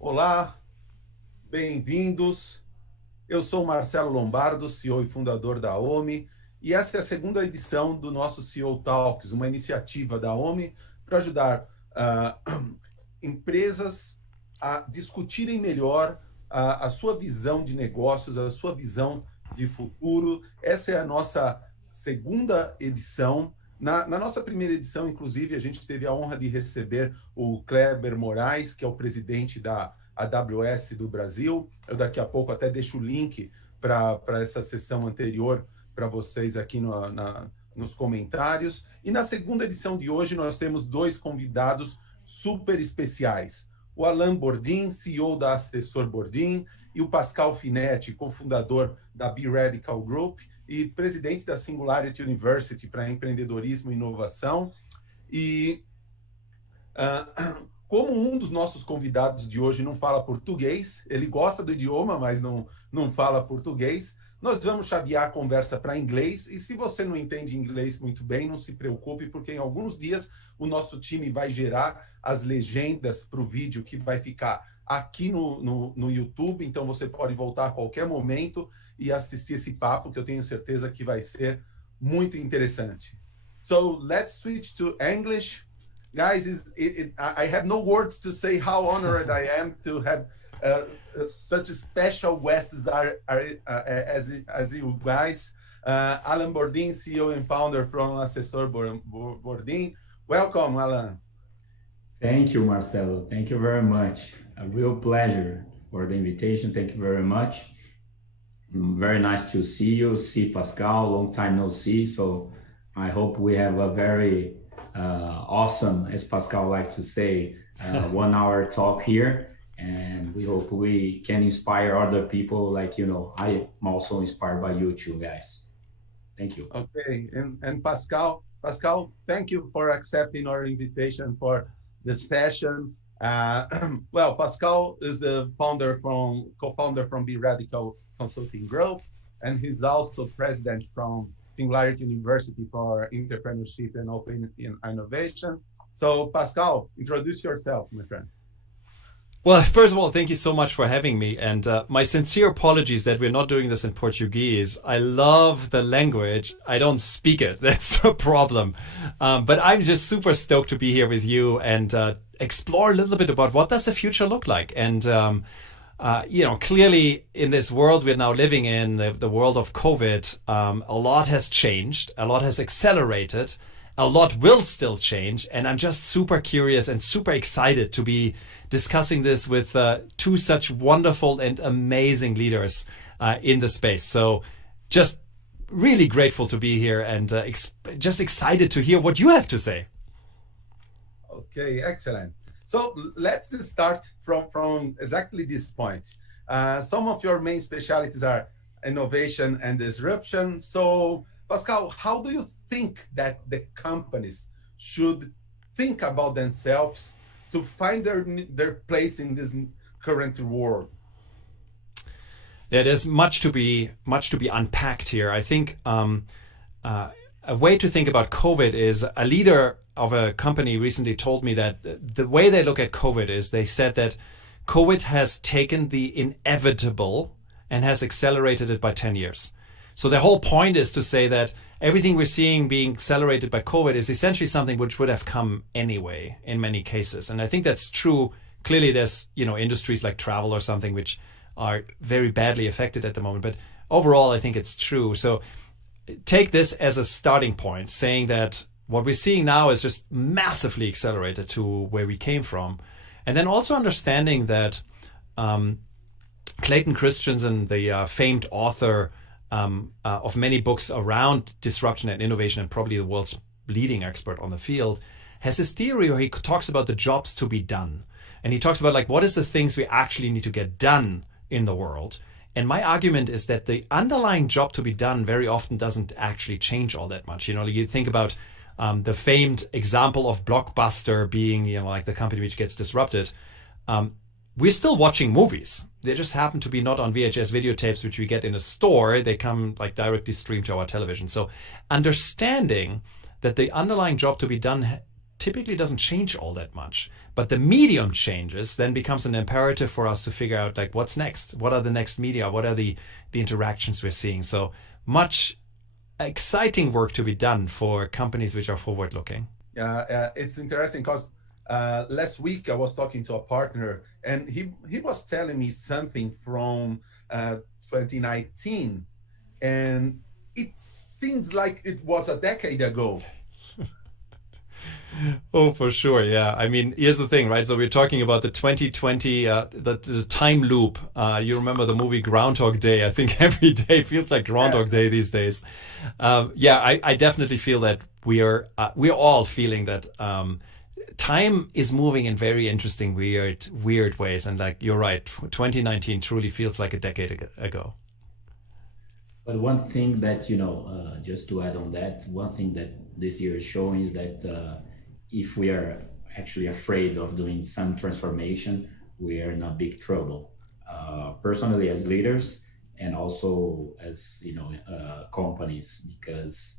Olá, bem-vindos. Eu sou Marcelo Lombardo, CEO e fundador da Omie, e essa é a segunda edição do nosso CEO Talks, uma iniciativa da Omie para ajudar empresas a discutirem melhor a sua visão de negócios, a sua visão de futuro. Essa é a nossa segunda edição. Na nossa primeira edição, inclusive, a gente teve a honra de receber o Kleber Moraes, que é o presidente da AWS do Brasil. Eu daqui a pouco até deixo o link para essa sessão anterior para vocês aqui nos comentários. E na segunda edição de hoje, nós temos dois convidados super especiais. O Allan Bordin, CEO da Assessor Bordin, e o Pascal Finette, cofundador da Be Radical Group e presidente da Singularity University para empreendedorismo e inovação. E como um dos nossos convidados de hoje não fala português, ele gosta do idioma, mas não fala português, nós vamos chavear a conversa para inglês. E se você não entende inglês muito bem, não se preocupe, porque em alguns dias o nosso time vai gerar as legendas para o vídeo que vai ficar aqui no YouTube. Então você pode voltar a qualquer momento e assistir esse papo, que eu tenho certeza que vai ser muito interessante. So let's switch to English. Guys, I have no words to say how honored I am to have such special guests as you guys. Allan Bordin, CEO and founder from Assessor Bordin. Welcome, Allan. Thank you, Marcelo. Thank you very much. A real pleasure for the invitation. Thank you very much. Very nice to see you, see Pascal, long time no see. So I hope we have a very awesome, as Pascal likes to say, 1 hour talk here. And we hope we can inspire other people. Like, I am also inspired by you two guys. Thank you. Okay, and Pascal, thank you for accepting our invitation for the session. Well, Pascal is the co-founder from Be Radical Consulting Group, and he's also president from Singularity University for Entrepreneurship and Open Innovation. So, Pascal, introduce yourself, my friend. Well, first of all, thank you so much for having me. And my sincere apologies that we're not doing this in Portuguese. I love the language. I don't speak it. That's a problem. But I'm just super stoked to be here with you and explore a little bit about what does the future look like. And, clearly in this world we're now living in, the world of COVID, a lot has changed. A lot has accelerated. A lot will still change. And I'm just super curious and super excited to be discussing this with two such wonderful and amazing leaders in the space. So just really grateful to be here and just excited to hear what you have to say. Okay, excellent. So let's start from exactly this point. Some of your main specialties are innovation and disruption. So Pascal, how do you think that the companies should think about themselves to find their place in this current world? Yeah, there's much to be unpacked here. I think a way to think about COVID is a leader of a company recently told me that the way they look at COVID is they said that COVID has taken the inevitable and has accelerated it by 10 years. So the whole point is to say that everything we're seeing being accelerated by COVID is essentially something which would have come anyway in many cases. And I think that's true. Clearly there's, industries like travel or something which are very badly affected at the moment. But overall, I think it's true. So take this as a starting point, saying that what we're seeing now is just massively accelerated to where we came from. And then also understanding that Clayton Christensen, the famed author of many books around disruption and innovation, and probably the world's leading expert on the field, has this theory where he talks about the jobs to be done. And he talks about what is the things we actually need to get done in the world. And my argument is that the underlying job to be done very often doesn't actually change all that much. You think about the famed example of Blockbuster being, the company which gets disrupted. We're still watching movies. They just happen to be not on VHS videotapes, which we get in a store. They come directly streamed to our television. So understanding that the underlying job to be done typically doesn't change all that much. But the medium changes, then becomes an imperative for us to figure out like what's next, what are the next media, what are the interactions we're seeing. So much exciting work to be done for companies which are forward looking. It's interesting because last week I was talking to a partner and he was telling me something from 2019, and it seems like it was a decade ago. Oh, for sure. Yeah. I mean, here's the thing, right? So we're talking about the 2020, the time loop. You remember the movie Groundhog Day? I think every day feels like Groundhog Day these days. I definitely feel that we're all feeling that time is moving in very interesting, weird ways. And like, you're right, 2019 truly feels like a decade ago. But one thing that, just to add on that, one thing that this year is showing is that if we are actually afraid of doing some transformation, we are in a big trouble. Personally, as leaders, and also as companies, because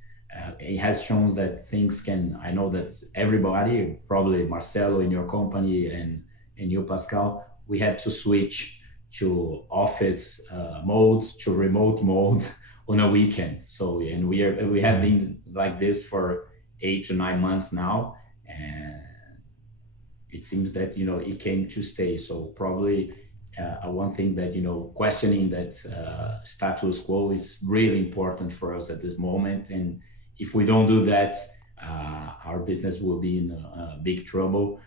it has shown that things can. I know that everybody, probably Marcelo in your company and you, Pascal, we had to switch to office mode, to remote mode on a weekend. So, and we have been like this for 8 to 9 months now, and it seems that it came to stay. So probably one thing that questioning that status quo is really important for us at this moment. And if we don't do that, our business will be in big trouble.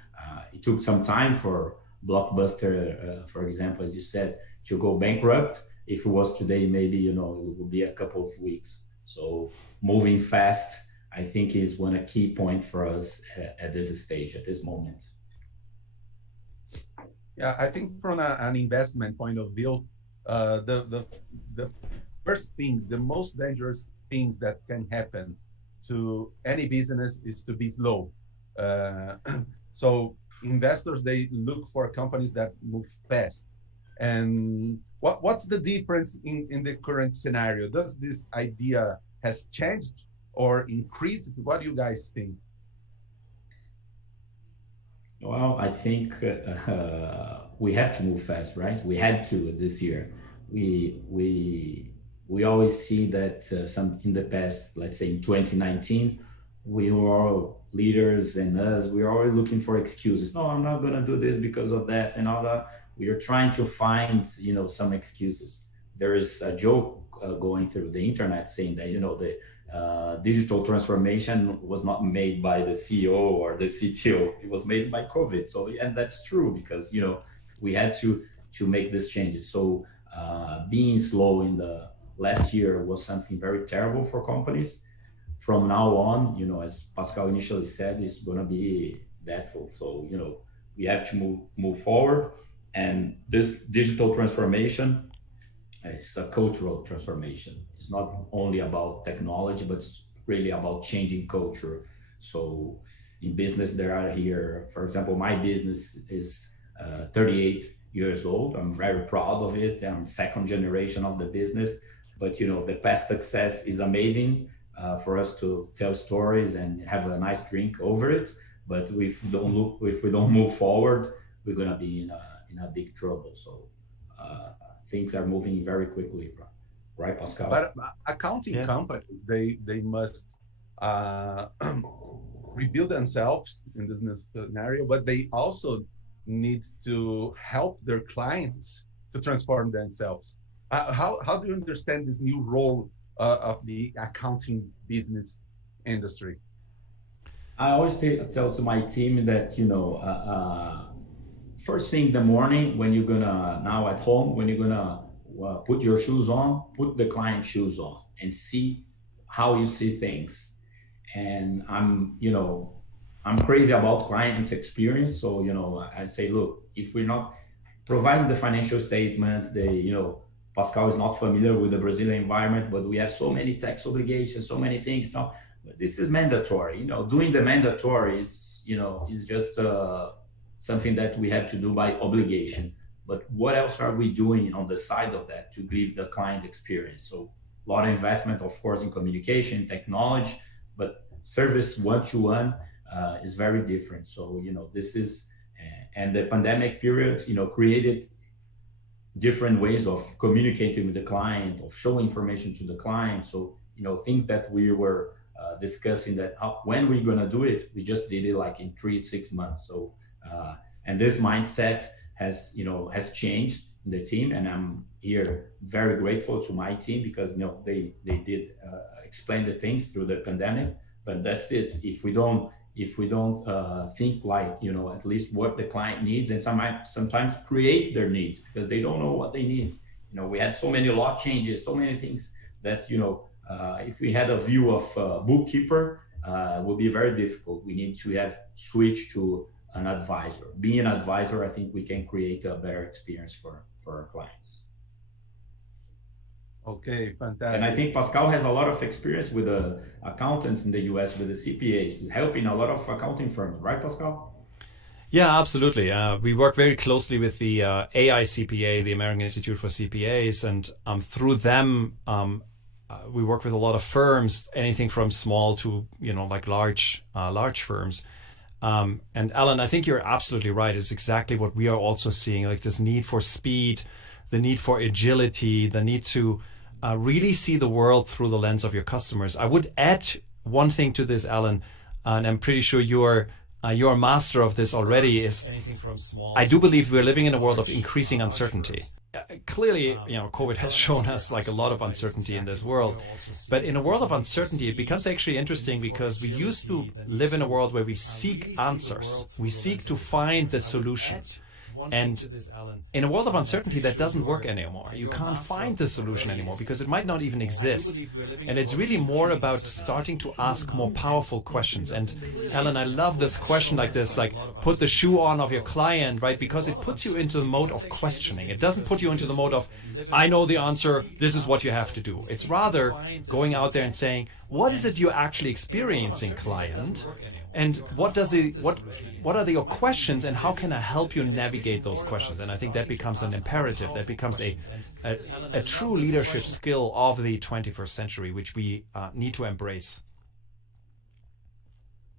It took some time for Blockbuster, for example, as you said, to go bankrupt. If it was today, maybe it would be a couple of weeks. So moving fast, I think, is one a key point for us at this stage, at this moment. Yeah, I think from an investment point of view, the first thing, the most dangerous things that can happen to any business is to be slow. So investors, they look for companies that move fast. And what's the difference in the current scenario? Does this idea has changed or increased? What do you guys think? Well, I think we have to move fast, right? We had to this year. We always see that some in the past, let's say in 2019, we were all leaders, and us, we were always looking for excuses. No, I'm not going to do this because of that and all that. We are trying to find, some excuses. There is a joke going through the internet saying that, the digital transformation was not made by the CEO or the CTO. It was made by COVID. So, and that's true because, we had to make these changes. So being slow in the last year was something very terrible for companies. From now on, as Pascal initially said, it's going to be deathful. So, we have to move forward. And this digital transformation is a cultural transformation. It's not only about technology, but it's really about changing culture. So in business, there are here, for example, my business is 38 years old. I'm very proud of it. I'm second generation of the business, but the past success is amazing for us to tell stories and have a nice drink over it. But if we don't move forward, we're gonna be in a big trouble. So things are moving very quickly, right, Pascal? But accounting companies, they must rebuild themselves in this scenario, but they also need to help their clients to transform themselves. How do you understand this new role of the accounting business industry? I always tell to my team that, first thing in the morning, when you're gonna, now at home, when you're gonna put your shoes on, put the client shoes on and see how you see things. And I'm crazy about clients' experience. So, I say, look, if we're not providing the financial statements, Pascal is not familiar with the Brazilian environment, but we have so many tax obligations, so many things now. But this is mandatory. Doing the mandatory is just something that we have to do by obligation. But what else are we doing on the side of that to give the client experience? So a lot of investment, of course, in communication, technology, but service one-to-one is very different. So, this is, and the pandemic period, created different ways of communicating with the client, of showing information to the client. So, things that we were discussing that when we're going to do it, we just did it like in 3-6 months. So, and this mindset has changed in the team, and I'm here very grateful to my team because, they did explain the things through the pandemic, but that's it. If we don't think like, at least what the client needs, and sometimes create their needs because they don't know what they need. We had so many law changes, so many things that, if we had a view of bookkeeper, it would be very difficult. We need to have switched to an advisor. Being an advisor, I think we can create a better experience for our clients. Okay, fantastic. And I think Pascal has a lot of experience with the accountants in the US, with the CPAs, helping a lot of accounting firms, right, Pascal? Yeah, absolutely. We work very closely with the AICPA, the American Institute for CPAs, and through them, we work with a lot of firms, anything from small to like large firms. And Allan, I think you're absolutely right. It's exactly what we are also seeing, like this need for speed, the need for agility, the need to really see the world through the lens of your customers. I would add one thing to this, Allan, and I'm pretty sure you're a master of this already, is I do believe we're living in a world of increasing uncertainty. Clearly, COVID has shown us like a lot of uncertainty in this world. But in a world of uncertainty, it becomes actually interesting because we used to live in a world where we seek answers. We seek to find the solution. And in a world of uncertainty, that doesn't work anymore. You can't find the solution anymore because it might not even exist. And it's really more about starting to ask more powerful questions. And Allan, I love this question like this, like put the shoe on of your client, right? Because it puts you into the mode of questioning. It doesn't put you into the mode of, I know the answer, this is what you have to do. It's rather going out there and saying, what is it you're actually experiencing, client? And what are your questions, and how can I help you navigate those questions? And I think that becomes an imperative. That becomes a true leadership skill of the 21st century, which we need to embrace.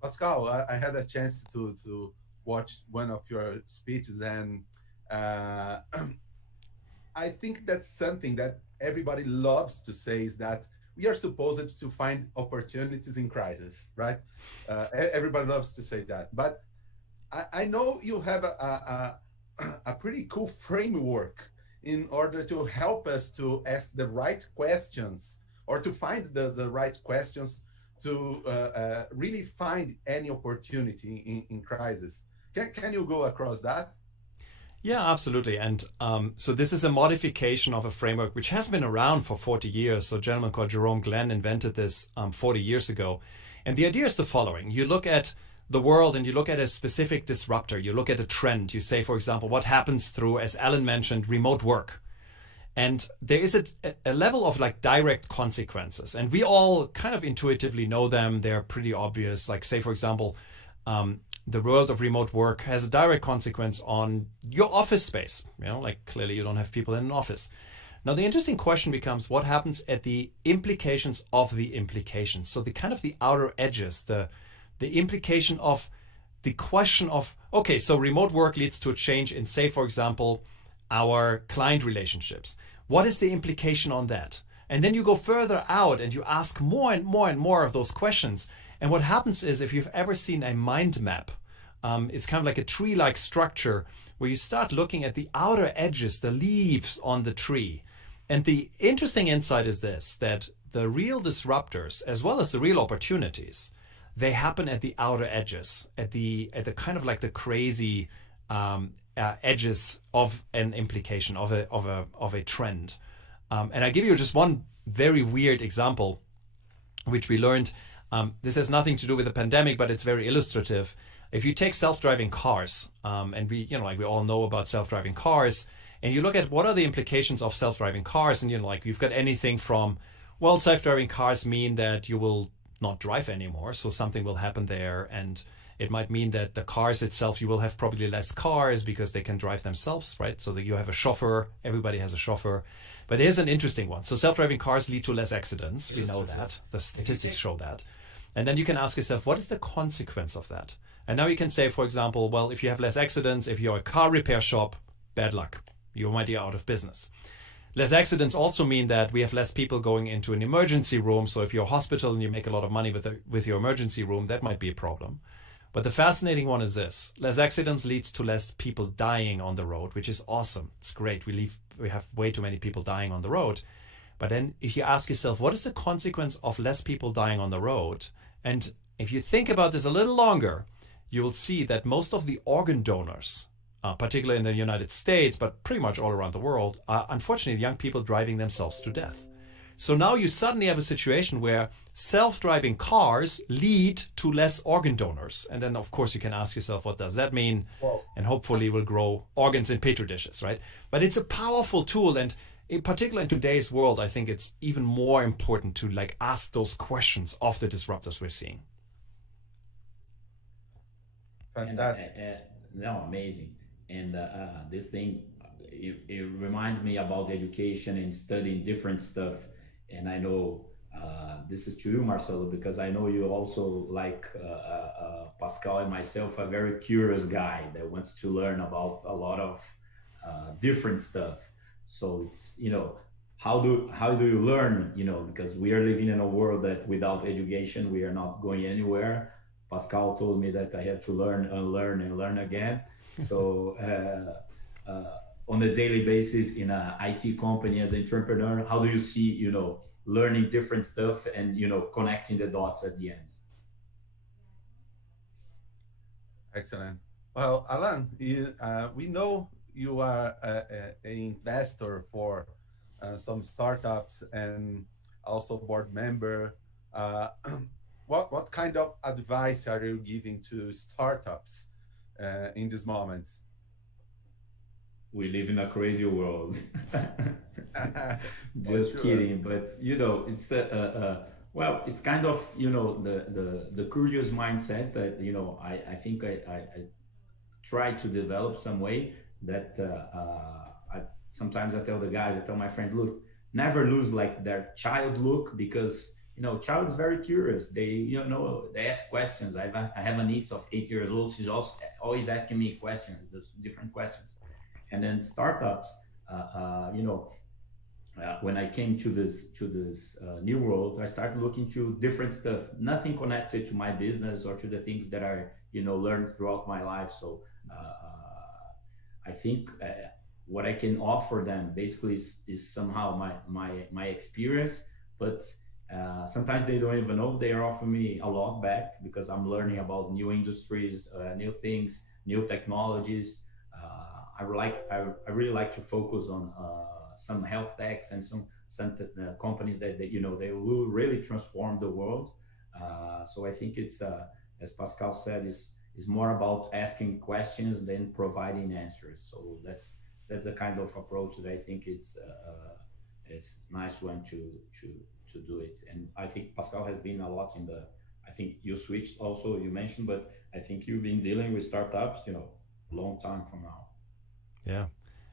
Pascal, I had a chance to watch one of your speeches, and I think that's something that everybody loves to say, is that we are supposed to find opportunities in crisis, right? Everybody loves to say that. But I know you have a pretty cool framework in order to help us to ask the right questions, or to find the right questions to really find any opportunity in crisis. Can you go across that? Yeah, absolutely. And so this is a modification of a framework which has been around for 40 years. So a gentleman called Jerome Glenn invented this 40 years ago. And the idea is the following. You look at the world and you look at a specific disruptor. You look at a trend. You say, for example, what happens through, as Allan mentioned, remote work. And there is a level of like direct consequences. And we all kind of intuitively know them. They're pretty obvious. Like say, for example, the world of remote work has a direct consequence on your office space. Like clearly you don't have people in an office. Now, the interesting question becomes what happens at the implications of the implications. So the kind of the outer edges, the implication of the question of, okay, so remote work leads to a change in, say, for example, our client relationships. What is the implication on that? And then you go further out and you ask more and more and more of those questions. And what happens is, if you've ever seen a mind map, it's kind of like a tree-like structure where you start looking at the outer edges, the leaves on the tree. And the interesting insight is this, that the real disruptors, as well as the real opportunities, they happen at the outer edges, at the kind of like the crazy edges of an implication, of a trend. And I give you just one very weird example, which we learned. This has nothing to do with the pandemic, but it's very illustrative. If you take self-driving cars, and we all know about self-driving cars, and you look at what are the implications of self-driving cars, and you've got anything from, well, self-driving cars mean that you will not drive anymore, so something will happen there, and it might mean that the cars itself, you will have probably less cars because they can drive themselves, right? So that you have a chauffeur, everybody has a chauffeur. But here's an interesting one. So self-driving cars lead to less accidents. We know that. The statistics show that. And then you can ask yourself, what is the consequence of that? And now you can say, for example, well, if you have less accidents, if you're a car repair shop, bad luck. You might be out of business. Less accidents also mean that we have less people going into an emergency room. So if you're a hospital and you make a lot of money with your emergency room, that might be a problem. But the fascinating one is this. Less accidents leads to less people dying on the road, which is awesome. It's great. We have way too many people dying on the road. But then if you ask yourself, what is the consequence of less people dying on the road? And if you think about this a little longer, you will see that most of the organ donors, particularly in the United States, but pretty much all around the world, are unfortunately young people driving themselves to death. So now you suddenly have a situation where self-driving cars lead to less organ donors. And then, of course, you can ask yourself, what does that mean? Well, And hopefully we'll grow organs in petri dishes, right? But it's a powerful tool. And in particular in today's world, I think it's even more important to like ask those questions of the disruptors we're seeing. fantastic. No, amazing. And this thing, it reminds me about education and studying different stuff. And I know this is to you, Marcelo, because I know you also, like Pascal and myself, a very curious guy that wants to learn about a lot of different stuff. So it's, how do you learn, because we are living in a world that without education, we are not going anywhere. Pascal told me that I have to learn, unlearn, and learn again. So on a daily basis in an IT company as an entrepreneur, how do you see, learning different stuff and, connecting the dots at the end? Excellent. Well, Allan, we know you are an investor for some startups and also board member. What kind of advice are you giving to startups in this moment? We live in a crazy world. Just kidding, but it's well, it's kind of the curious mindset that I think I try to develop some way that sometimes I tell the guys, I tell my friends, look, never lose like their child look, because child is very curious. They they ask questions. I have a niece of 8 years old. She's also always asking me questions, those different questions. And then startups, when I came to this new world, I started looking to different stuff, nothing connected to my business or to the things that I learned throughout my life. So I think what I can offer them basically is somehow my experience, but sometimes they don't even know they are offering me a lot back, because I'm learning about new industries, new things, new technologies. I really like to focus on some health techs and some companies that they will really transform the world. So I think it's as Pascal said, is more about asking questions than providing answers. So that's the kind of approach that I think it's nice one to do it. And I think Pascal has been a lot in I think you switched also, you mentioned, but I think you've been dealing with startups, long time from now. Yeah.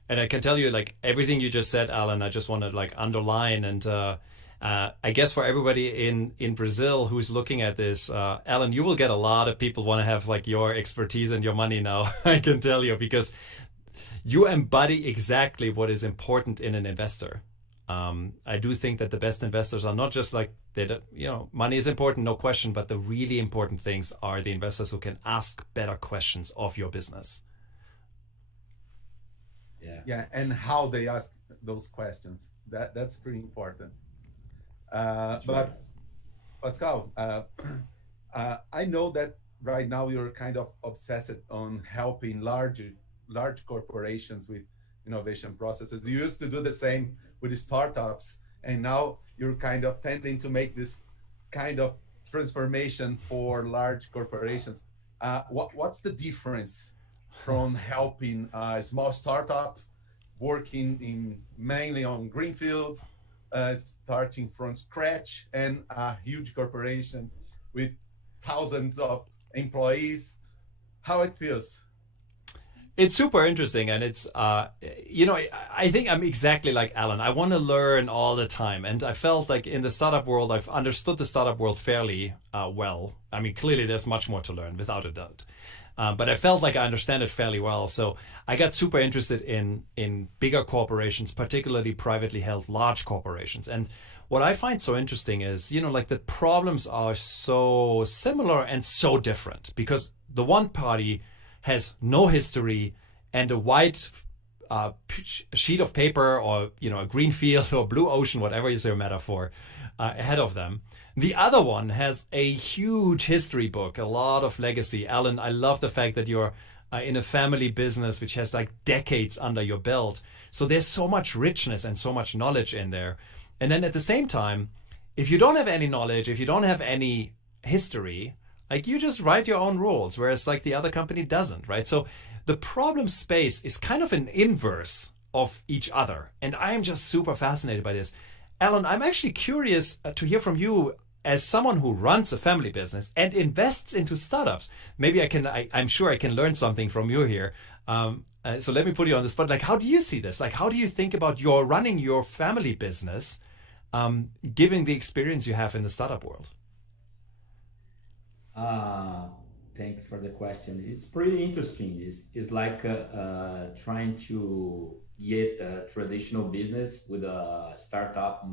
And I can tell you, like, everything you just said, Allan, I just want to like underline. And I guess for everybody in Brazil who's looking at this, Allan, you will get a lot of people want to have like your expertise and your money now. I can tell you, because you embody exactly what is important in an investor. I do think that the best investors are not just like, money is important, no question, but the really important things are the investors who can ask better questions of your business. Yeah, and how they ask those questions. That's pretty important. But Pascal, I know that right now you're kind of obsessed on helping large corporations with innovation processes. You used to do the same with the startups, and now you're kind of tending to make this kind of transformation for large corporations. What's the difference from helping a small startup working mainly on greenfield, starting from scratch, and a huge corporation with thousands of employees? How it feels? It's super interesting, and it's you know, I think I'm exactly like Alan. I want to learn all the time, and I felt like in the startup world, I've understood the startup world fairly well. I mean, clearly there's much more to learn, without a doubt. But I felt like I understand it fairly well, so I got super interested in bigger corporations, particularly privately held large corporations. And what I find so interesting is, you know, like the problems are so similar and so different, because the one party has no history and a white sheet of paper, or, you know, a green field or blue ocean, whatever is their metaphor, ahead of them. The other one has a huge history book, a lot of legacy. Alan, I love the fact that you're in a family business which has like decades under your belt. So there's so much richness and so much knowledge in there. And then at the same time, if you don't have any knowledge, if you don't have any history, like you just write your own rules, whereas like the other company doesn't, right? So the problem space is kind of an inverse of each other. And I am just super fascinated by this. Alan, I'm actually curious to hear from you as someone who runs a family business and invests into startups. Maybe I'm sure I can learn something from you here. So let me put you on the spot. Like, how do you see this? Like, how do you think about your running your family business, given the experience you have in the startup world? Thanks for the question. It's pretty interesting. It's like trying to get a traditional business with a startup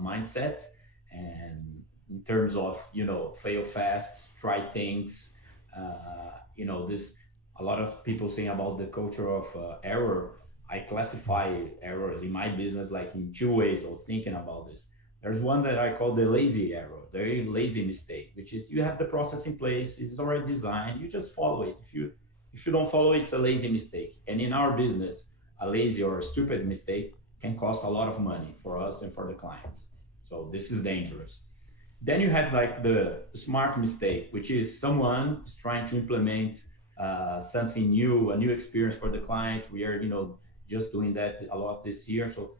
mindset, and in terms of, you know, fail fast, try things. You know, this a lot of people saying about the culture of error. I classify errors in my business like in two ways. I was thinking about this. There's one that I call the lazy error, the lazy mistake, which is you have the process in place, it's already designed, you just follow it. If you don't follow it, it's a lazy mistake. And in our business, a lazy or a stupid mistake can cost a lot of money for us and for the clients. So this is dangerous. Then you have like the smart mistake, which is someone is trying to implement something new, a new experience for the client. We are, you know, just doing that a lot this year. So,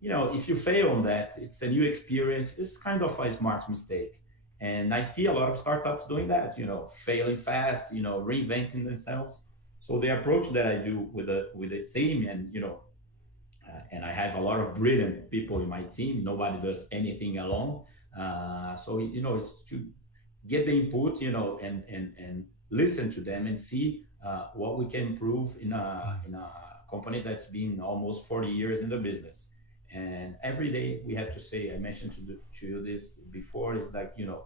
you know, if you fail on that, it's a new experience. It's kind of a smart mistake. And I see a lot of startups doing that, you know, failing fast, you know, reinventing themselves. So the approach that I do with the team, and, you know, and I have a lot of brilliant people in my team. Nobody does anything alone. So, you know, it's to get the input, you know, and listen to them and see what we can improve in a company that's been almost 40 years in the business. And every day we have to say, I mentioned to you this before, is like, you know,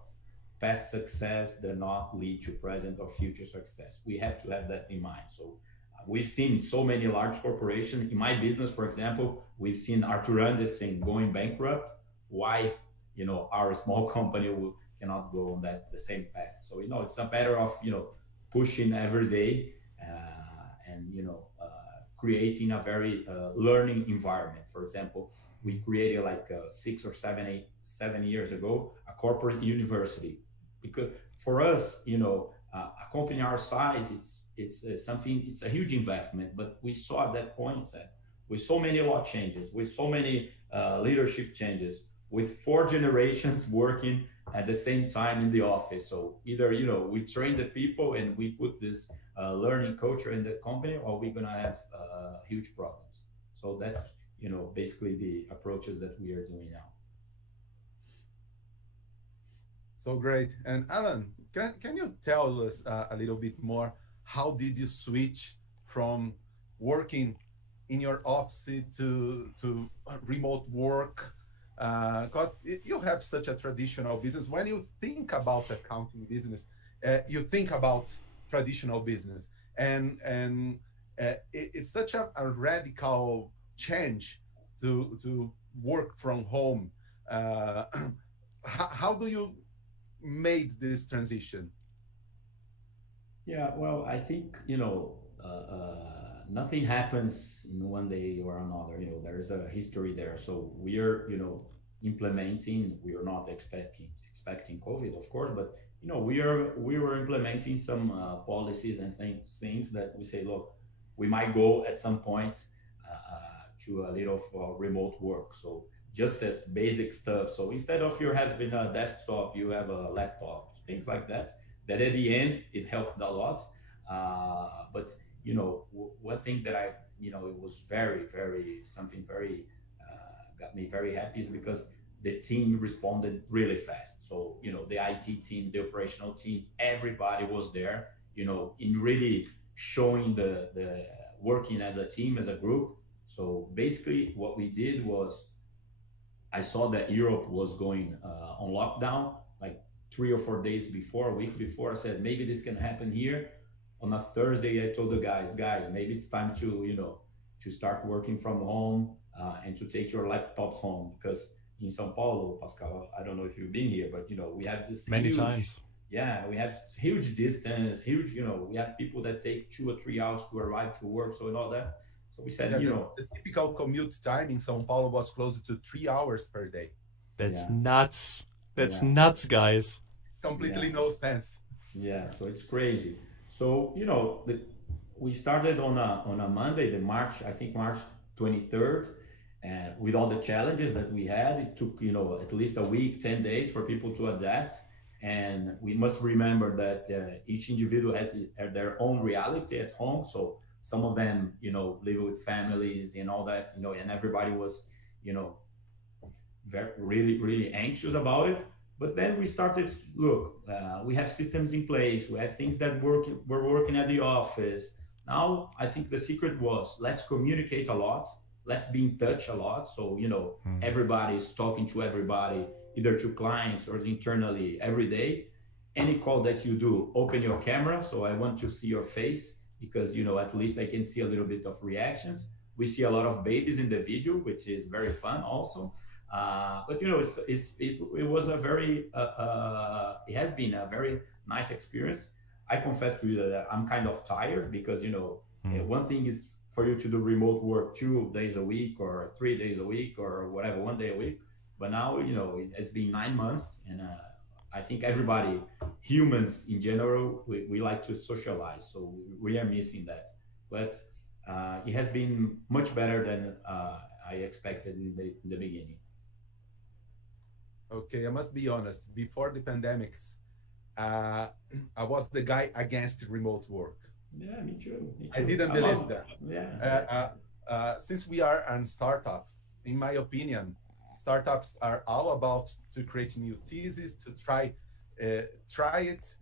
past success does not lead to present or future success. We have to have that in mind. So we've seen so many large corporations. In my business, for example, we've seen Arthur Andersen going bankrupt. Why, you know, our small company cannot go on the same path? So, you know, it's a matter of, you know, pushing every day and, you know, creating a very learning environment. For example, we created like 6 or 7 years ago, a corporate university. Because for us, you know, a company our size, it's something, it's a huge investment, but we saw at that point that with so many law changes, with so many leadership changes, with 4 generations working at the same time in the office. So either, you know, we train the people and we put this learning culture in the company, or we're gonna have huge problems. So that's, you know, basically the approaches that we are doing now. So great. And Alan, can you tell us a little bit more? How did you switch from working in your office to remote work? Because you have such a traditional business. When you think about accounting business, you think about traditional business, and it's such a radical change to work from home. How do you made this transition? Yeah, well, I think, you know, nothing happens in one day or another. You know, there's a history there. So we are, you know, implementing. We are not expecting COVID, of course, but, you know, we were implementing some policies and things that we say, look, we might go at some point to a little remote work. So just as basic stuff. So instead of you having a desktop, you have a laptop, things like that. That at the end, it helped a lot. But, one thing that it was something very got me very happy is because the team responded really fast. So, the IT team, the operational team, everybody was there, in really showing the working as a team, as a group. So basically what we did was, I saw that Europe was going on lockdown like 3 or 4 days before, a week before. I said, maybe this can happen here. On a Thursday, I told the guys, maybe it's time to start working from home and to take your laptops home, because in São Paulo, Pascal, I don't know if you've been here, but we have this many times. Yeah, we have huge distance, we have people that take 2 or 3 hours to arrive to work, so and all that. So we said, the typical commute time in São Paulo was close to 3 hours per day. That's nuts. That's nuts, guys. Completely no sense. Yeah, so it's crazy. So, we started on a Monday, March 23rd, and with all the challenges that we had, it took, at least a week, 10 days for people to adapt. And we must remember that each individual has their own reality at home. So some of them, live with families and all that, and everybody was, really, really anxious about it. But then we started, look, we have systems in place. We have things that were working at the office. Now, I think the secret was, let's communicate a lot. Let's be in touch a lot. So, everybody's talking to everybody, either to clients or internally every day. Any call that you do, open your camera. So I want to see your face, because, at least I can see a little bit of reactions. We see a lot of babies in the video, which is very fun also. But, it was a very, it has been a very nice experience. I confess to you that I'm kind of tired because, one thing is for you to do remote work 2 days a week or 3 days a week or whatever, 1 day a week. But now, it has been 9 months, and I think everybody, humans in general, we like to socialize. So we are missing that. But it has been much better than I expected in the beginning. Okay, I must be honest. Before the pandemics, I was the guy against remote work. Yeah, me too. I didn't believe that. Yeah. Since we are a startup, in my opinion, startups are all about to create new theses, to try it,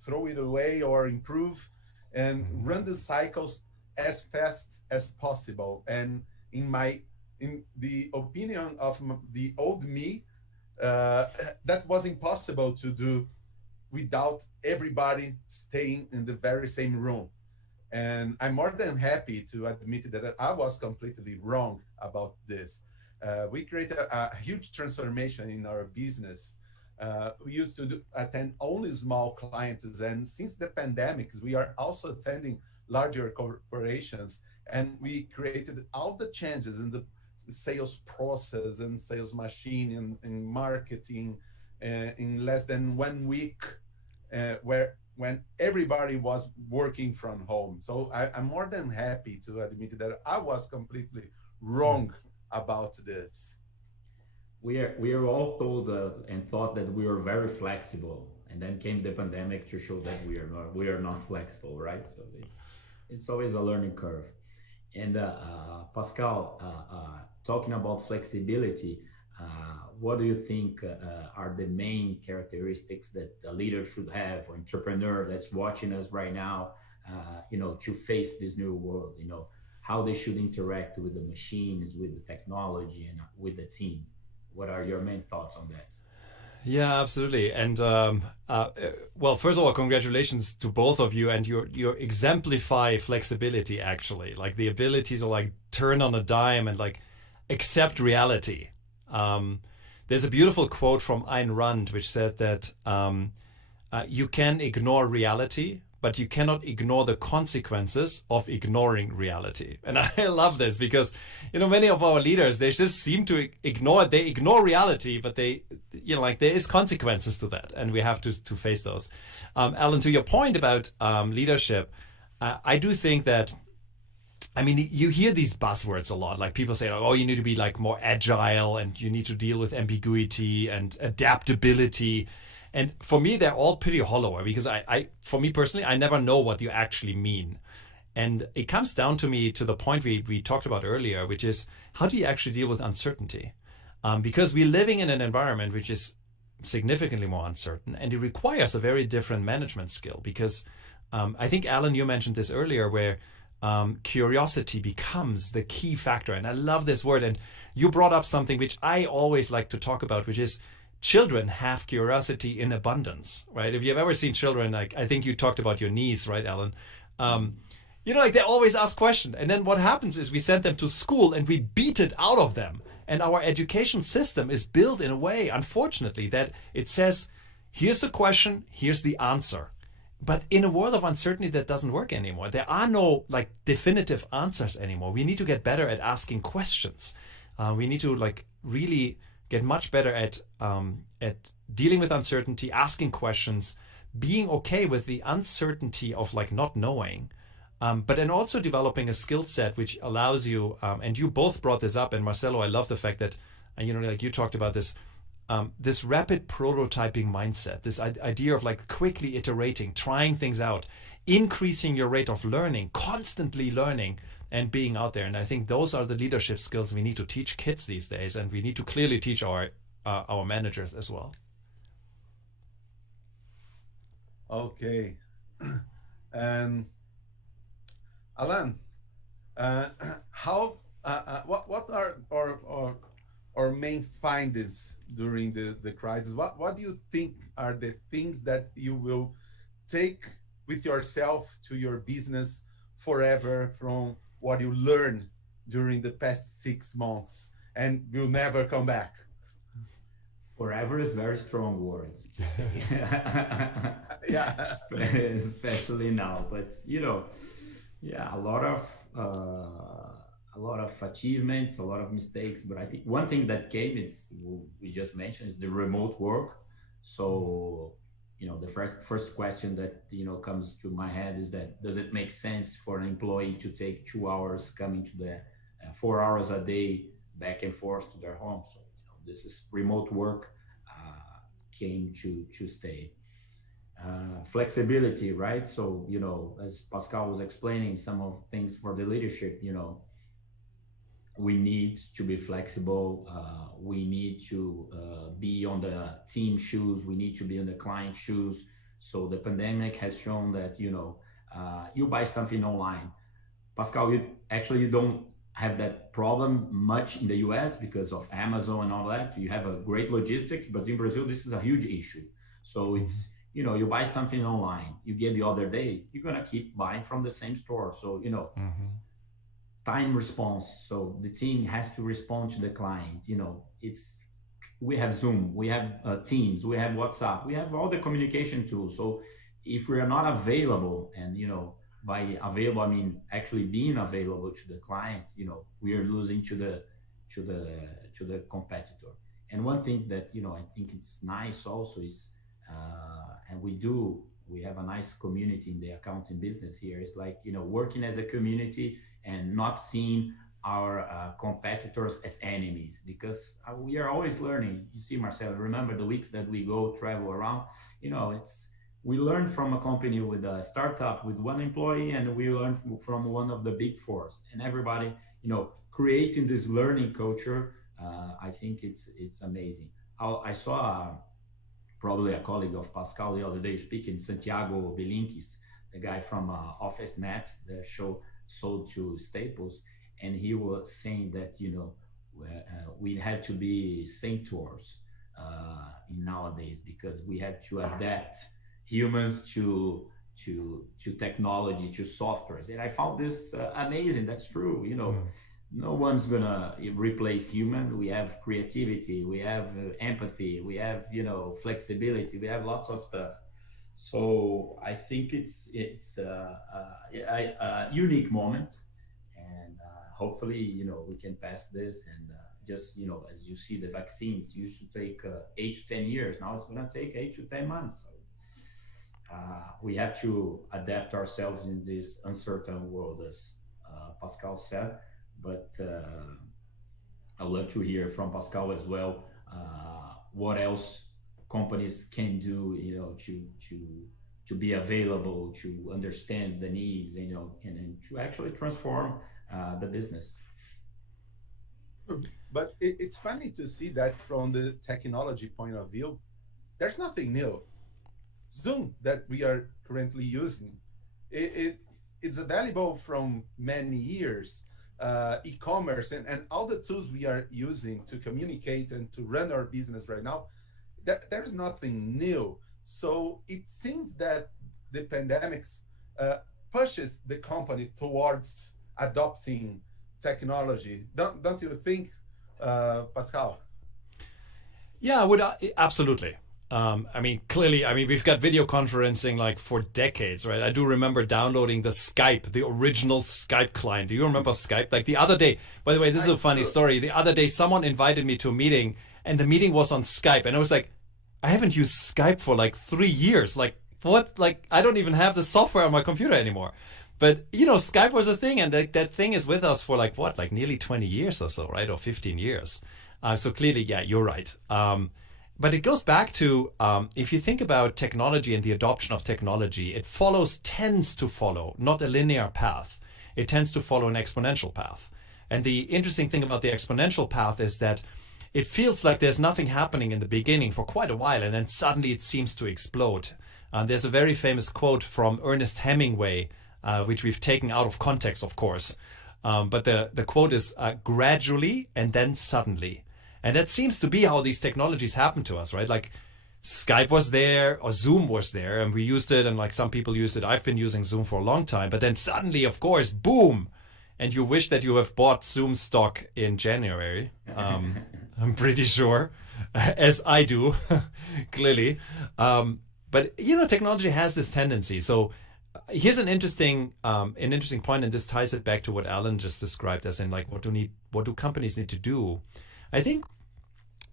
throw it away or improve, and run the cycles as fast as possible. And in the opinion of the old me, that was impossible to do without everybody staying in the very same room. And I'm more than happy to admit that I was completely wrong about this. We created a huge transformation in our business. We used to attend only small clients, and since the pandemic, we are also attending larger corporations, and we created all the changes in the sales process and sales machine and marketing in less than 1 week, when everybody was working from home. So I'm more than happy to admit that I was completely wrong about this. We are all told and thought that we were very flexible, and then came the pandemic to show that we are not flexible, right? So it's always a learning curve. And Pascal, talking about flexibility, what do you think are the main characteristics that a leader should have, or entrepreneur that's watching us right now, to face this new world? How they should interact with the machines, with the technology, and with the team. What are your main thoughts on that? Yeah, absolutely. And well, first of all, congratulations to both of you, and you exemplify flexibility, actually, like the ability to turn on a dime and accept reality. There's a beautiful quote from Ayn Rand which said that you can ignore reality, but you cannot ignore the consequences of ignoring reality. And I love this because, many of our leaders, they just seem to ignore reality, but there is consequences to that, and we have to face those. Allan, to your point about leadership, I do think that, you hear these buzzwords a lot. Like people say, oh, you need to be more agile, and you need to deal with ambiguity and adaptability. And for me, they're all pretty hollow, because for me personally, I never know what you actually mean. And it comes down to me to the point we talked about earlier, which is how do you actually deal with uncertainty? Because we're living in an environment which is significantly more uncertain, and it requires a very different management skill. Because I think, Allan, you mentioned this earlier, where curiosity becomes the key factor. And I love this word. And you brought up something which I always like to talk about, which is children have curiosity in abundance, right? If you've ever seen children, like I think you talked about your niece, right, Allan? Like they always ask questions. And then what happens is we send them to school and we beat it out of them. And our education system is built in a way, unfortunately, that it says, here's the question, here's the answer. But in a world of uncertainty, that doesn't work anymore. There are no definitive answers anymore. We need to get better at asking questions. We need to really get much better at dealing with uncertainty, asking questions, being okay with the uncertainty of not knowing, but then also developing a skill set which allows you, and you both brought this up, and Marcelo, I love the fact that, you talked about this, this rapid prototyping mindset, this idea of quickly iterating, trying things out, increasing your rate of learning, constantly learning, and being out there. And I think those are the leadership skills we need to teach kids these days, and we need to clearly teach our managers as well. Okay. Allan, what are our main findings during the crisis? What do you think are the things that you will take with yourself to your business forever from what you learned during the past 6 months and will never come back? Forever is very strong words. Yeah. Especially now, but a lot of achievements, a lot of mistakes. But I think one thing that came is, we just mentioned, is the remote work. So the first question that comes to my head is that, does it make sense for an employee to take 2 hours coming to the 4 hours a day back and forth to their home? So this is remote work came to stay. Flexibility, right? So as Pascal was explaining, some of things for the leadership, we need to be flexible. We need to be on the team shoes. We need to be on the client shoes. So the pandemic has shown that, you buy something online. Pascal, you don't have that problem much in the US because of Amazon and all that. You have a great logistics, but in Brazil, this is a huge issue. So it's, you buy something online, you get the other day, you're going to keep buying from the same store. So, time response. So the team has to respond to the client. We have Zoom, we have Teams, we have WhatsApp, we have all the communication tools. So if we are not available, and by available I mean actually being available to the client, we are losing to the competitor. And one thing that I think it's nice also is, and we have a nice community in the accounting business here. It's working as a community and not seeing our competitors as enemies, because we are always learning. You see, Marcelo, remember the weeks that we go travel around, we learn from a company with a startup with one employee, and we learn from one of the big fours, and everybody, creating this learning culture. I think it's amazing. I saw probably a colleague of Pascal the other day speaking, Santiago Belinkis, the guy from OfficeNet, the show sold to Staples, and he was saying that we have to be centaurs nowadays, because we have to adapt humans to technology, to softwares. And I found this amazing. That's true. No one's gonna replace human. We have creativity, we have empathy, we have flexibility, we have lots of stuff. So I think it's a unique moment, and hopefully we can pass this. And just as you see, the vaccines used to take 8 to 10 years. Now it's going to take 8 to 10 months. So, we have to adapt ourselves in this uncertain world, as Pascal said. But I'd love to hear from Pascal as well. What else companies can do, to be available, to understand the needs, and to actually transform the business. But it's funny to see that from the technology point of view, there's nothing new. Zoom that we are currently using, it's available from many years. E-commerce and all the tools we are using to communicate and to run our business right now, there's nothing new. So it seems that the pandemics pushes the company towards adopting technology. Don't you think, Pascal? Yeah, I would absolutely. Clearly, we've got video conferencing like for decades, right? I do remember downloading the Skype, the original Skype client. Do you remember Skype? Like the other day, by the way, this is a funny story. The other day, someone invited me to a meeting and the meeting was on Skype. And I was like, I haven't used Skype for like 3 years. Like what? Like I don't even have the software on my computer anymore. But, Skype was a thing and that thing is with us for like nearly 20 years or so, right? Or 15 years. So clearly, yeah, you're right. But it goes back to, if you think about technology and the adoption of technology, it tends to follow, not a linear path. It tends to follow an exponential path. And the interesting thing about the exponential path is that it feels like there's nothing happening in the beginning for quite a while, and then suddenly it seems to explode. There's a very famous quote from Ernest Hemingway, which we've taken out of context, of course. But the quote is gradually and then suddenly. And that seems to be how these technologies happen to us, right? Like Skype was there or Zoom was there and we used it and like some people used it. I've been using Zoom for a long time, but then suddenly, of course, boom. And you wish that you have bought Zoom stock in January. I'm pretty sure, as I do, clearly. But, technology has this tendency. So here's an interesting point, and this ties it back to what Allan just described as in like, what do companies need to do? I think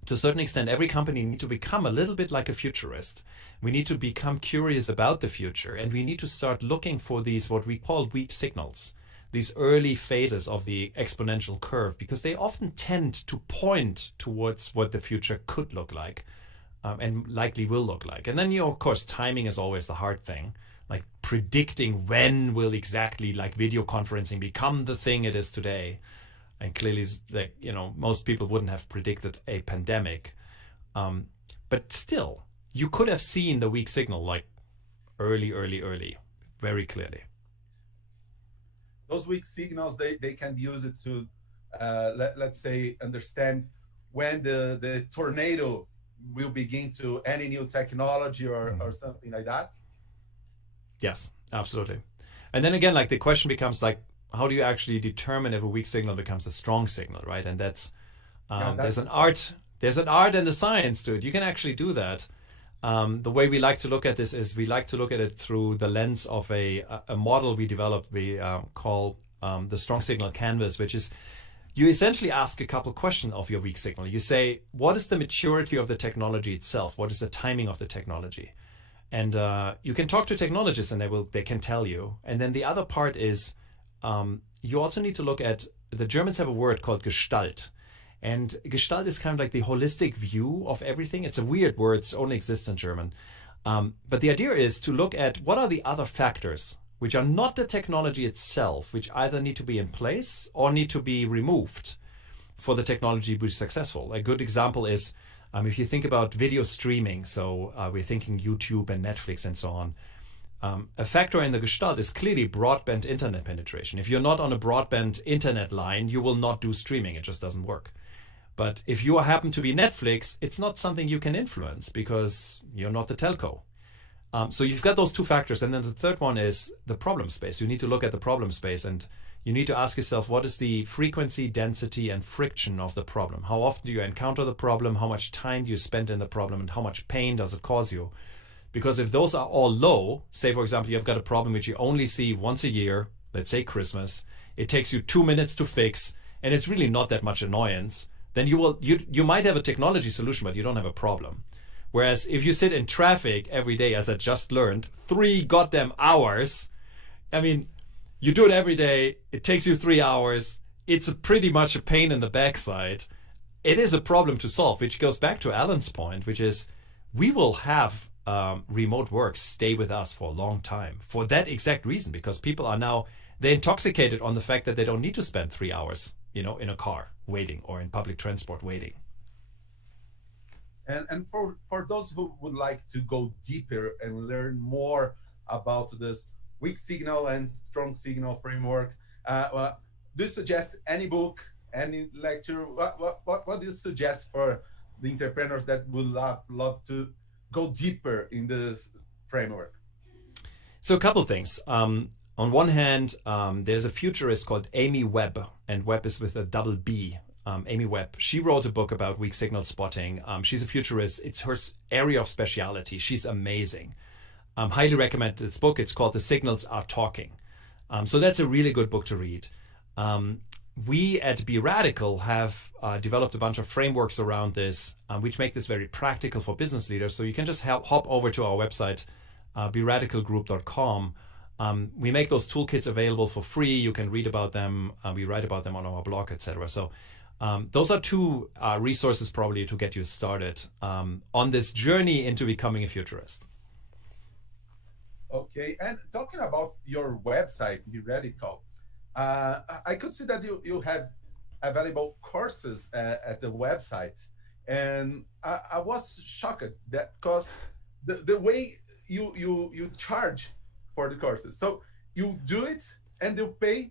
to a certain extent, every company needs to become a little bit like a futurist. We need to become curious about the future, and we need to start looking for these, what we call weak signals, these early phases of the exponential curve, because they often tend to point towards what the future could look like, and likely will look like. And then, of course, timing is always the hard thing, like predicting when will exactly like video conferencing become the thing it is today. And clearly, most people wouldn't have predicted a pandemic. But still, you could have seen the weak signal like early, very clearly. Those weak signals, they can use it to, let's say, understand when the tornado will begin to any new technology or something like that. Yes, absolutely. And then again, like the question becomes like, how do you actually determine if a weak signal becomes a strong signal, right? And that's there's an art and a science to it. You can actually do that. The way we like to look at this is we like to look at it through the lens of a model we developed. We call the strong signal canvas, which is you essentially ask a couple questions of your weak signal. You say, what is the maturity of the technology itself? What is the timing of the technology? And you can talk to technologists and they can tell you. And then the other part is, you also need to look at, the Germans have a word called Gestalt. And Gestalt is kind of like the holistic view of everything. It's a weird word, it only exists in German. But the idea is to look at what are the other factors, which are not the technology itself, which either need to be in place or need to be removed for the technology to be successful. A good example is, if you think about video streaming, so we're thinking YouTube and Netflix and so on. A factor in the Gestalt is clearly broadband internet penetration. If you're not on a broadband internet line, you will not do streaming. It just doesn't work. But if you happen to be Netflix, it's not something you can influence because you're not the telco. So you've got those two factors. And then the third one is the problem space. You need to look at the problem space and you need to ask yourself, what is the frequency, density, and friction of the problem? How often do you encounter the problem? How much time do you spend in the problem? And how much pain does it cause you? Because if those are all low, say, for example, you've got a problem which you only see once a year, let's say Christmas, it takes you 2 minutes to fix, and it's really not that much annoyance, then you might have a technology solution, but you don't have a problem. Whereas if you sit in traffic every day, as I just learned, 3 goddamn hours, you do it every day, it takes you 3 hours, it's pretty much a pain in the backside. It is a problem to solve, which goes back to Allan's point, which is we will have remote work stay with us for a long time for that exact reason, because people are now, they're intoxicated on the fact that they don't need to spend 3 hours, in a car waiting or in public transport waiting. And for those who would like to go deeper and learn more about this weak signal and strong signal framework, do you suggest any book, any lecture? What do you suggest for the entrepreneurs that would love to go deeper in this framework? So a couple of things. On one hand, there's a futurist called Amy Webb, and Webb is with a double B. Amy Webb. She wrote a book about weak signal spotting. She's a futurist. It's her area of speciality. She's amazing. Highly recommend this book. It's called The Signals Are Talking. So that's a really good book to read. We at Be Radical have developed a bunch of frameworks around this, which make this very practical for business leaders. So you can just hop over to our website, beradicalgroup.com. We make those toolkits available for free. You can read about them. We write about them on our blog, etc. So those are two resources probably to get you started on this journey into becoming a futurist. Okay, and talking about your website, Be Radical, I could see that you have available courses at the website, and I was shocked that because the way you charge for the courses, so you do it and you pay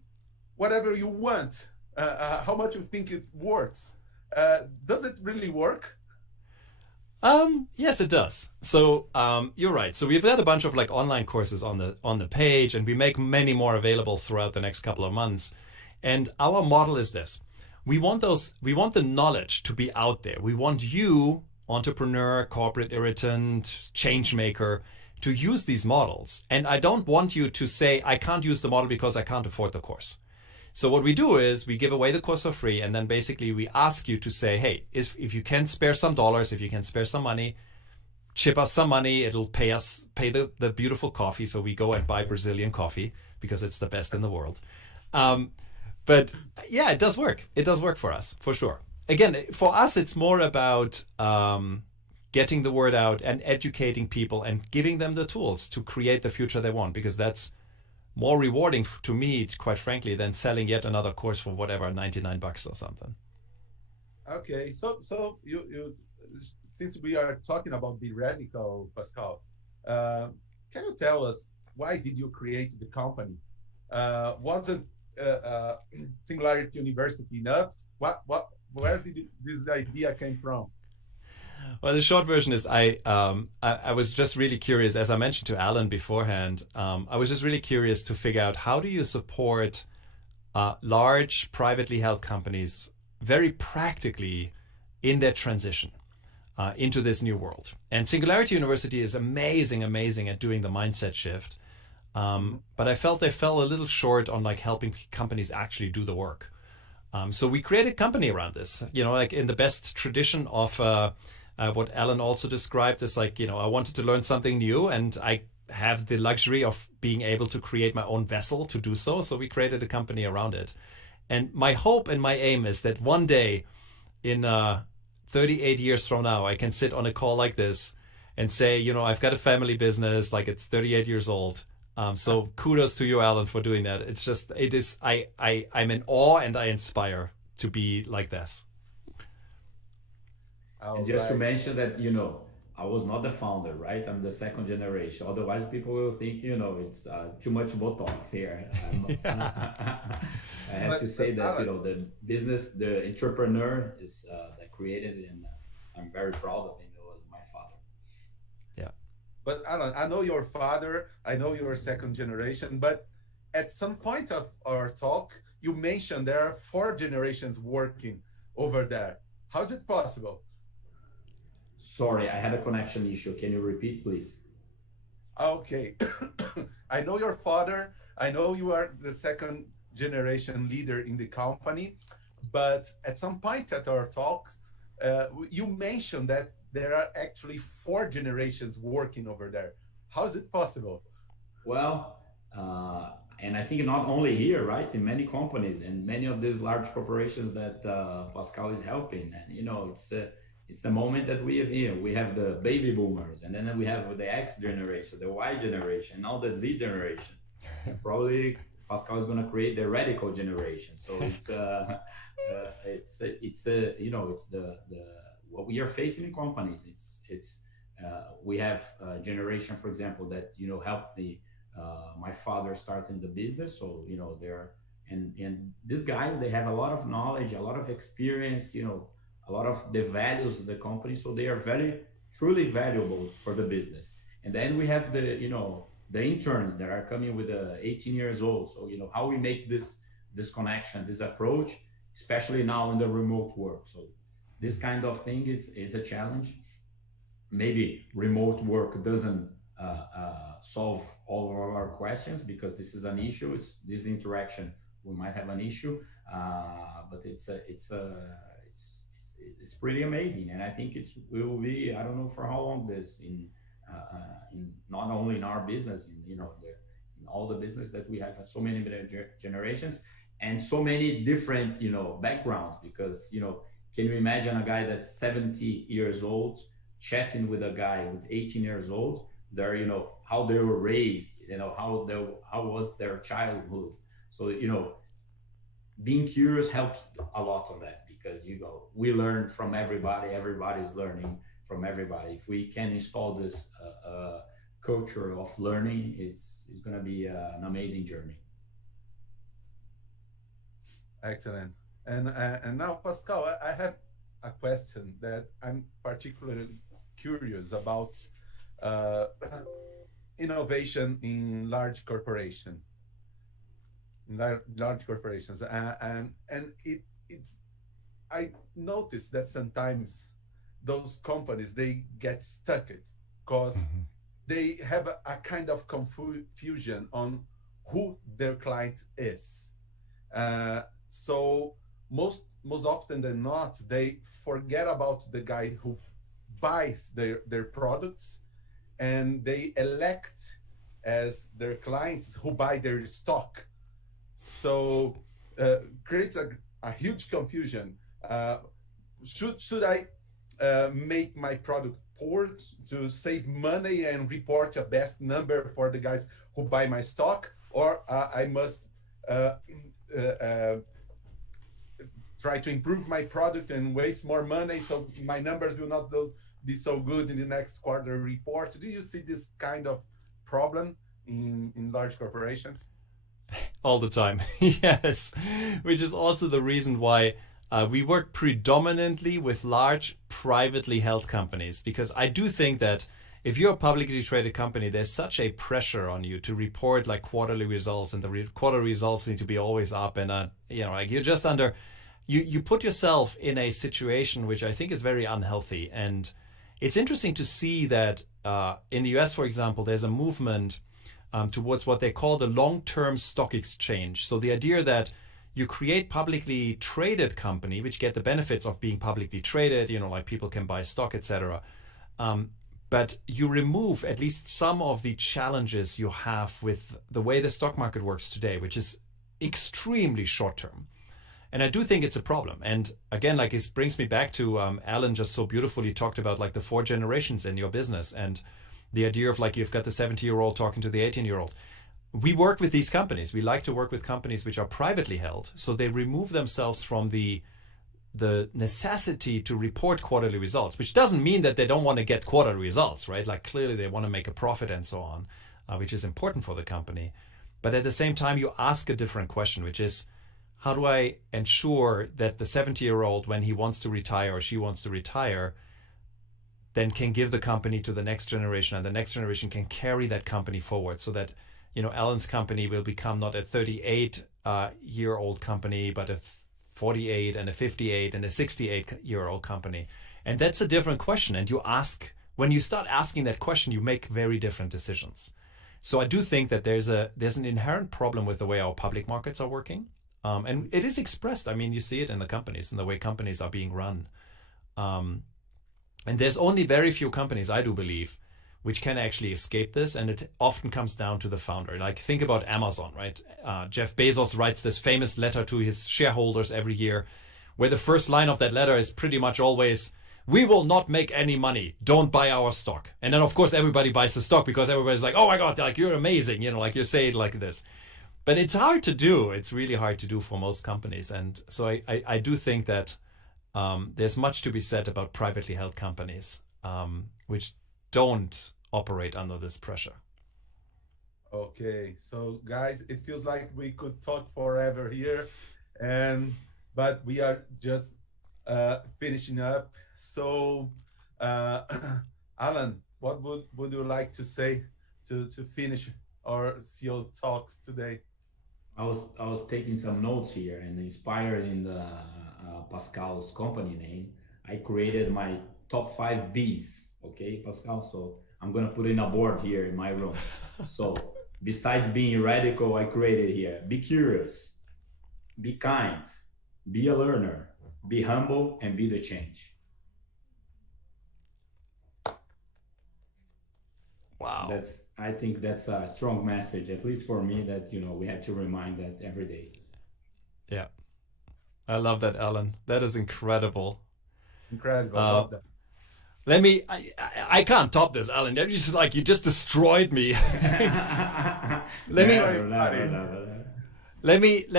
whatever you want. How much you think it works? Does it really work? Yes, it does. So you're right. So we've got a bunch of like online courses on the page, and we make many more available throughout the next couple of months. And our model is this: we want the knowledge to be out there. We want you, entrepreneur, corporate irritant, change maker, to use these models. And I don't want you to say, I can't use the model because I can't afford the course. So what we do is we give away the course for free, and then basically we ask you to say, hey, if you can spare some dollars, if you can spare some money, chip us some money. It'll pay the beautiful coffee. So we go and buy Brazilian coffee because it's the best in the world. But yeah, it does work. It does work for us, for sure. Again, for us, it's more about getting the word out and educating people and giving them the tools to create the future they want, because that's more rewarding to me, quite frankly, than selling yet another course for whatever, $99 or something. Okay, so you since we are talking about Be Radical, Pascal, can you tell us why did you create the company? Wasn't Singularity University enough? Where did this idea came from? Well, the short version is I was just really curious, as I mentioned to Allan beforehand, I was just really curious to figure out, how do you support large privately held companies very practically in their transition into this new world. And Singularity University is amazing at doing the mindset shift. But I felt they fell a little short on like helping companies actually do the work. So we created a company around this, like in the best tradition of what Allan also described as like, I wanted to learn something new, and I have the luxury of being able to create my own vessel to do so. So we created a company around it. And my hope and my aim is that one day in 38 years from now, I can sit on a call like this and say, I've got a family business, like it's 38 years old. So kudos to you, Allan, for doing that. It's just, I'm in awe and I inspire to be like this. And just to mention that, I was not the founder, right? I'm the second generation. Otherwise, people will think, it's too much Botox here. I have to say that, the business, the entrepreneur is that created it, and I'm very proud of him. It was my father. Yeah. But Allan, I know your father, I know you're second generation, but at some point of our talk, you mentioned there are 4 generations working over there. How is it possible? Sorry, I had a connection issue. Can you repeat, please? Okay. I know your father. I know you are the second generation leader in the company. But at some point at our talks, you mentioned that there are actually 4 generations working over there. How is it possible? Well, and I think not only here, right? In many companies and many of these large corporations that Pascal is helping. And, it's the moment that we have here. We have the baby boomers, and then we have the X generation, the Y generation, now the Z generation. And probably Pascal is going to create the radical generation. So it's you know, it's the what we are facing in companies. We have a generation, for example, that, you know, helped my father starting the business. So, you know, and these guys, they have a lot of knowledge, a lot of experience, you know, a lot of the values of the company. So they are very, truly valuable for the business. And then we have the, you know, the interns that are coming with 18 years old. So, you know, how we make this connection, this approach, especially now in the remote work. So this kind of thing is a challenge. Maybe remote work doesn't solve all of our questions, because this is an issue. It's this interaction, we might have an issue, but it's pretty amazing. And I think it will be, I don't know for how long this in not only in our business, in, you know, in all the business that we have so many generations and so many different, you know, backgrounds. Because, you know, can you imagine a guy that's 70 years old chatting with a guy with 18 years old? They're, you know, how they were raised, you know, how was their childhood. So, you know, being curious helps a lot on that, because, you know, we learn from everybody. Everybody's learning from everybody. If we can install this culture of learning, it's going to be an amazing journey. Excellent. And now, Pascal, I have a question that I'm particularly curious about. Innovation in large corporations, and I noticed that sometimes those companies, they get stuck because they have a kind of confusion on who their client is. So most often than not, they forget about the guy who buys their products, and they elect as their clients who buy their stock. So creates a huge confusion. Should I make my product poor to save money and report a best number for the guys who buy my stock, or I must try to improve my product and waste more money so my numbers will not be so good in the next quarter report? Do you see this kind of problem in large corporations? All the time, yes. Which is also the reason why we work predominantly with large privately held companies, because I do think that if you're a publicly traded company, there's such a pressure on you to report like quarterly results, and the quarterly results need to be always up, and you know, like you're just under, you put yourself in a situation which I think is very unhealthy. And it's interesting to see that in the US, for example, there's a movement towards what they call the long-term stock exchange. So the idea that you create publicly traded company, which get the benefits of being publicly traded, you know, like people can buy stock, etc. But you remove at least some of the challenges you have with the way the stock market works today, which is extremely short-term. And I do think it's a problem. And again, like it brings me back to Allan just so beautifully talked about like the 4 generations in your business, and the idea of like you've got the 70-year-old talking to the 18-year-old. We work with these companies. We like to work with companies which are privately held. So they remove themselves from the necessity to report quarterly results, which doesn't mean that they don't want to get quarterly results, right? Like clearly they want to make a profit and so on, which is important for the company. But at the same time, you ask a different question, which is, how do I ensure that the 70-year-old, when he wants to retire or she wants to retire, then can give the company to the next generation, and the next generation can carry that company forward, so that, you know, Allan's company will become not a 38-year-old company, but a 48 and a 58 and a 68-year-old company. And that's a different question. And you ask, when you start asking that question, you make very different decisions. So I do think that there's an inherent problem with the way our public markets are working. And it is expressed. I mean, you see it in the companies, in the way companies are being run. And there's only very few companies, I do believe, which can actually escape this. And it often comes down to the founder. Like think about Amazon, right? Jeff Bezos writes this famous letter to his shareholders every year, where the first line of that letter is pretty much always, we will not make any money. Don't buy our stock. And then of course everybody buys the stock because everybody's like, oh my God, like you're amazing. You know, like you say it like this. But it's hard to do. It's really hard to do for most companies. And so I do think that there's much to be said about privately held companies, which don't operate under this pressure. Okay, so guys, it feels like we could talk forever here, but we are just finishing up. So, Allan, what would you like to say to finish our CEO talks today? I was taking some notes here, and inspired in the Pascal's company name, I created my top 5 B's. Okay, Pascal. So I'm gonna put in a board here in my room. So besides being radical, I created here: be curious, be kind, be a learner, be humble, and be the change. Wow. I think that's a strong message, at least for me, that, you know, we have to remind that every day. Yeah. I love that, Allan. That is incredible. Incredible. I love that. I can't top this, Allan. You just destroyed me. Let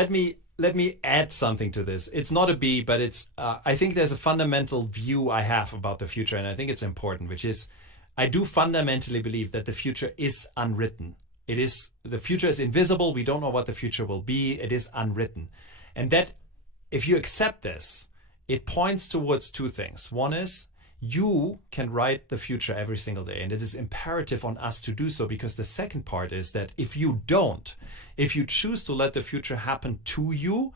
me add something to this. It's not a B, but it's I think there's a fundamental view I have about the future, and I think it's important, which is I do fundamentally believe that the future is unwritten. The future is invisible. We don't know what the future will be. It is unwritten. And that if you accept this, it points towards 2 things. One is you can write the future every single day, and it is imperative on us to do so, because the second part is that if you choose to let the future happen to you,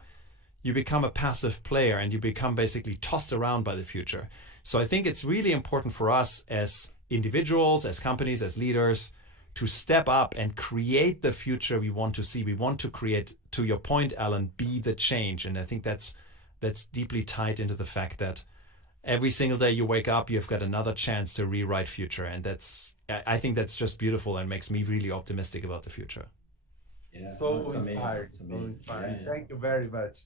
you become a passive player and you become basically tossed around by the future. So I think it's really important for us as individuals, as companies, as leaders, to step up and create the future we want to see. We want to create, to your point, Allan, be the change. And I think that's deeply tied into the fact that every single day you wake up, you've got another chance to rewrite future. And I think that's just beautiful and makes me really optimistic about the future. Yeah, so inspired. So inspired. Yeah. Thank you very much.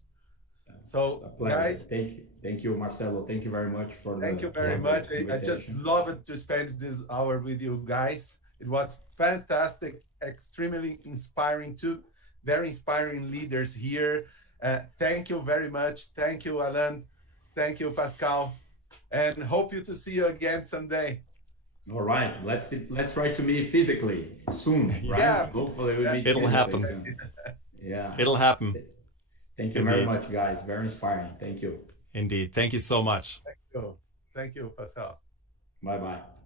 So guys, thank you, Marcelo. Thank you very much for thank you very much. I just love it to spend this hour with you guys. It was fantastic, extremely inspiring too. Very inspiring leaders here. Thank you very much. Thank you, Allan. Thank you, Pascal. And hope to see you again someday. All right, let's try to meet physically soon, right? Yeah, hopefully we'll meet. It'll happen. Soon. Yeah, it'll happen. Thank you very much, guys. Very inspiring. Thank you. Indeed. Thank you so much. Thank you. Thank you, Pascal. Bye-bye.